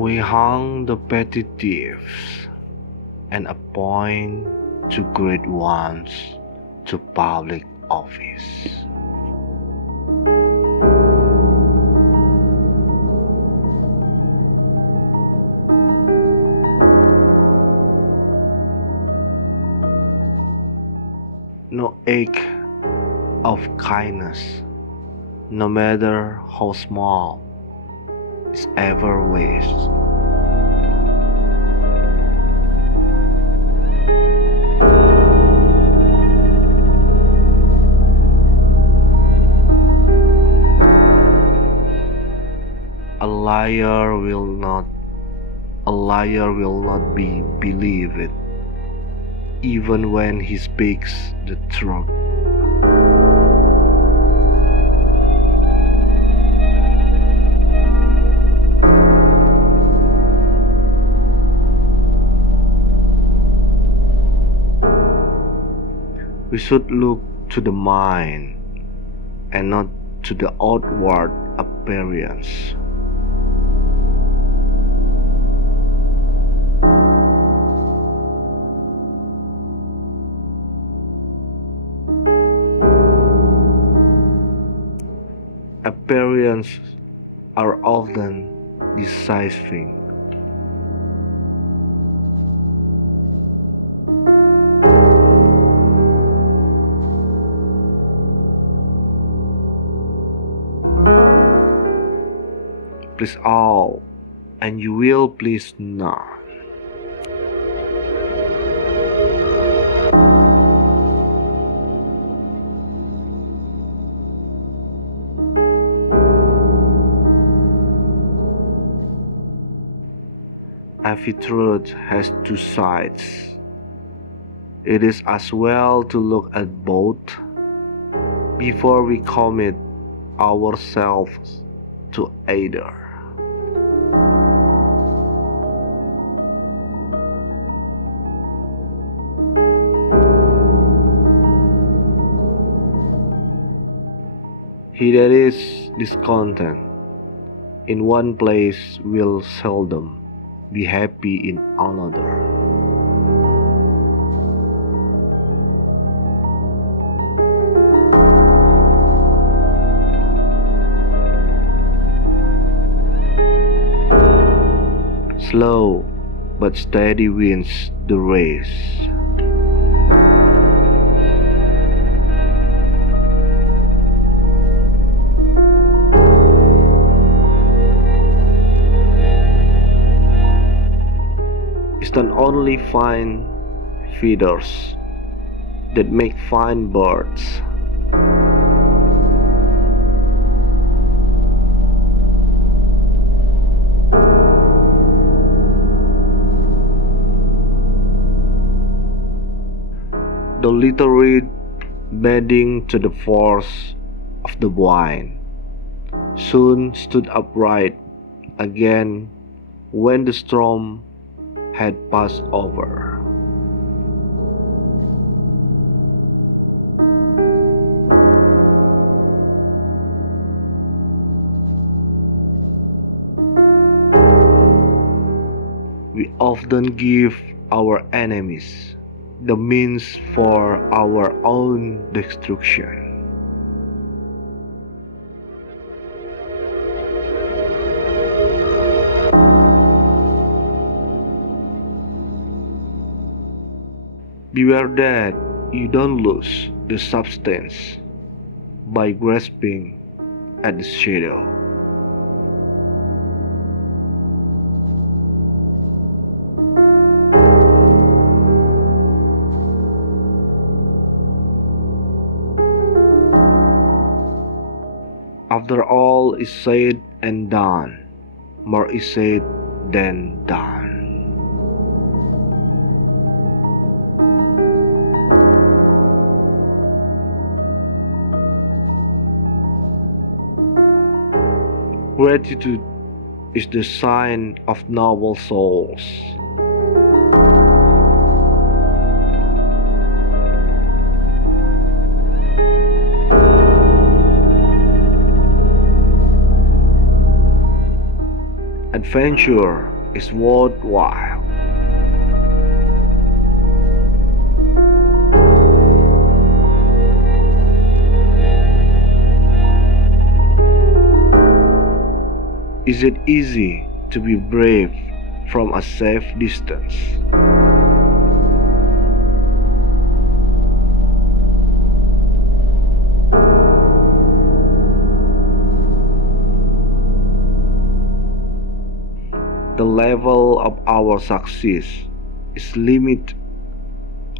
We hang the petty thieves and appoint to great ones to public office. No act of kindness, no matter how small, is ever waste. A liar will not be believed, even when he speaks the truth. We should look to the mind and not to the outward appearance. Appearances are often deceiving. Please all, and you will please none. Every truth has two sides. It is as well to look at both before we commit ourselves to either. He that is discontent in one place will seldom be happy in another. Slow but steady wins the race. It's not only fine feathers that make fine birds. The little reed bending to the force of the wind soon stood upright again when the storm had passed over. We often give our enemies the means for our own destruction. Beware that you don't lose the substance by grasping at the shadow. After all is said and done, more is said than done. Gratitude is the sign of noble souls. Adventure is worthwhile. Is it easy to be brave from a safe distance? The level of our success is limited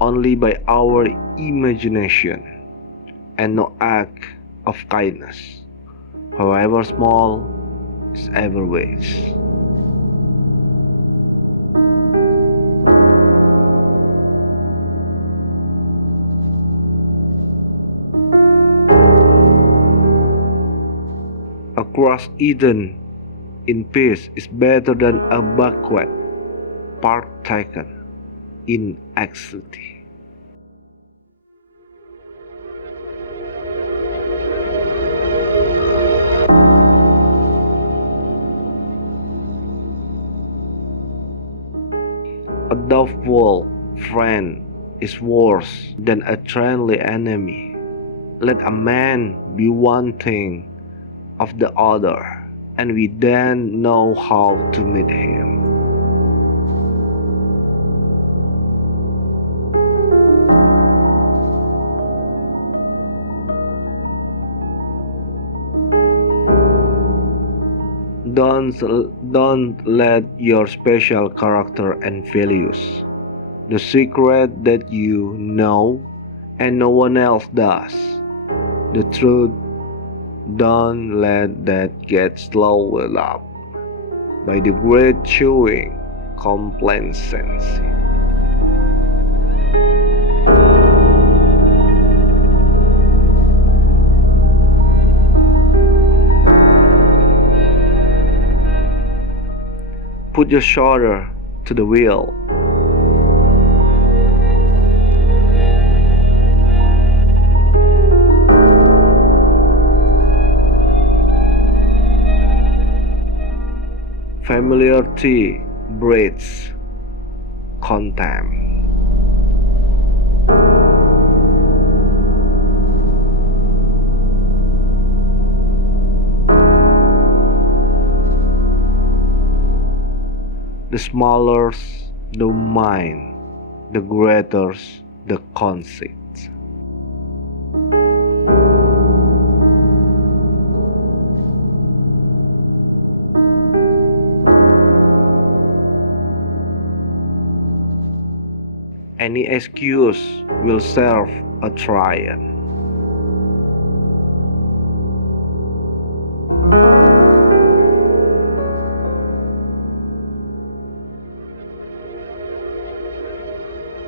only by our imagination, and no act of kindness, however small, is ever waste. A crust eaten in peace is better than a banquet partaken in anxiety. A doubtful friend is worse than a friendly enemy. Let a man be one thing of the other, and we then know how to meet him. Don't let your special character and values, the secret that you know and no one else does, the truth, don't let that get swallowed up by the great chewing complacency. Put your shoulder to the wheel. Familiarity breeds contempt. The smaller the mind, the greater the conceit. Any excuse will serve a triumph.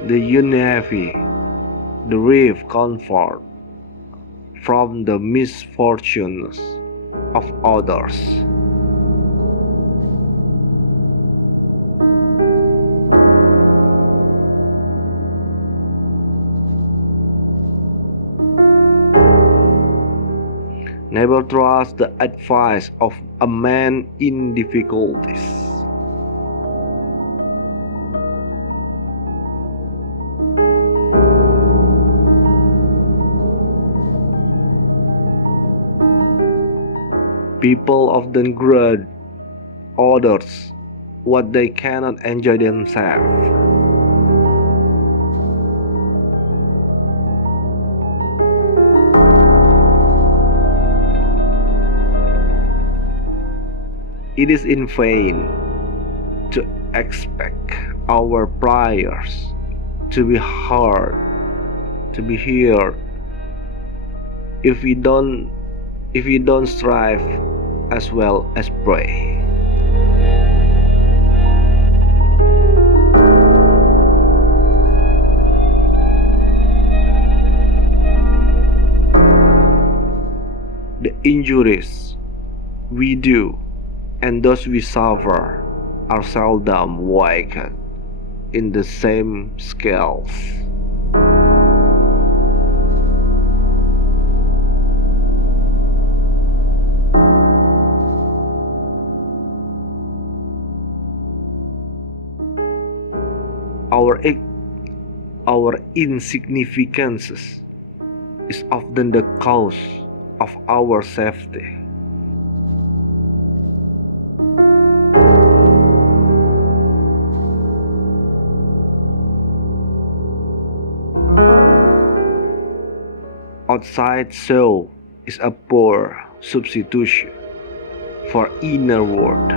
The unhappy derive comfort from the misfortunes of others. Never trust the advice of a man in difficulties. People often grudge others what they cannot enjoy themselves. It is in vain to expect our prayers to be heard if we don't strive as well as pray. The injuries we do and those we suffer are seldom weighed in the same scales. Our, our insignificance is often the cause of our safety. Outside soul is a poor substitution for inner world.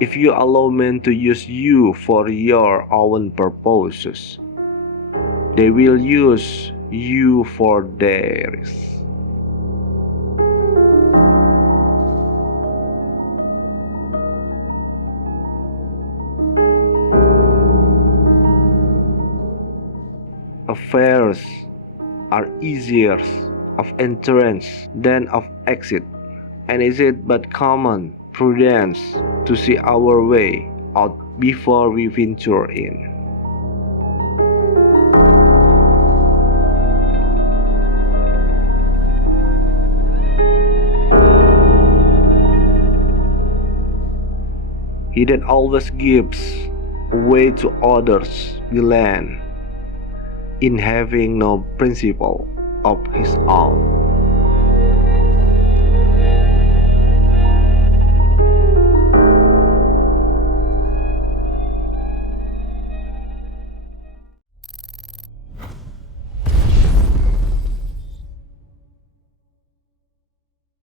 If you allow men to use you for your own purposes, they will use you for theirs. Affairs are easier of entrance than of exit, and is it but common prudence to see our way out before we venture in? He that always gives way to others will land in having no principle of his own.